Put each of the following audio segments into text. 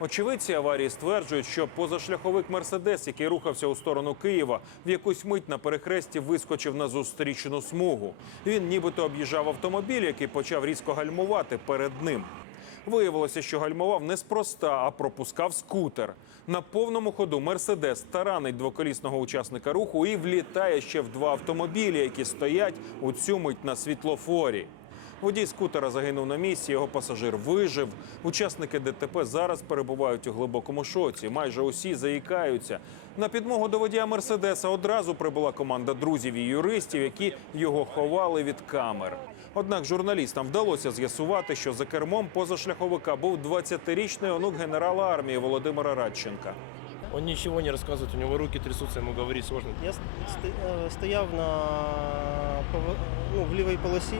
Очевидці аварії стверджують, що позашляховик Мерседес, який рухався у сторону Києва, в якусь мить на перехресті вискочив на зустрічну смугу. Він нібито об'їжджав автомобіль, який почав різко гальмувати перед ним. Виявилося, що гальмував неспроста, а пропускав скутер. На повному ходу Мерседес таранить двоколісного учасника руху і влітає ще в два автомобілі, які стоять у цю мить на світлофорі. Водій скутера загинув на місці, його пасажир вижив. Учасники ДТП зараз перебувають у глибокому шоці. Майже усі заїкаються. На підмогу до водія Мерседеса одразу прибула команда друзів і юристів, які його ховали від камер. Однак журналістам вдалося з'ясувати, що за кермом позашляховика був 20-річний онук генерала армії Володимира Радченка. Он ничего не рассказывает, у него руки трясутся, ему говорить сложно. Я е, стояв на ну, в лівій полосі,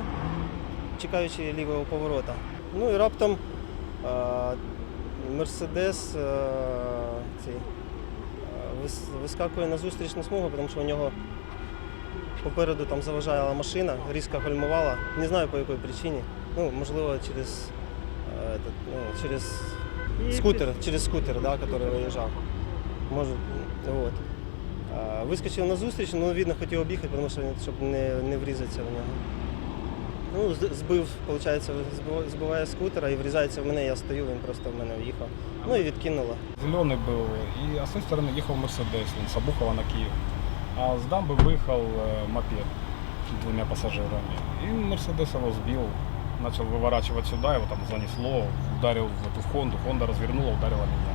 чекаючи лівого поворота. Ну і раптом е, Мерседес е, е, вискакує на зустрічну смугу, тому що у нього попереду там заважала машина, різко гальмувала. Не знаю по якій причині. Ну, можливо, через, ну, через скутер, через скутер, да, який виїжджав. Може, вот. А, Вискочив на зустріч, ну, видно, хотів об'їхати, тому що щоб не, не врізатися в нього. Ну, з- збив, виходить, збив- збиває скутера і врізається в мене, я стою, він просто в мене в'їхав. Ну і відкинуло. Зеленый был, и а с той стороны ехал Мерседес, он с Обухова на Киев. А с дамбы выехал э, мопед с двумя пассажирами. И Мерседес его сбил, начал выворачивать сюда, его там занесло, ударил в эту Хонду, Хонда развернула, ударила меня.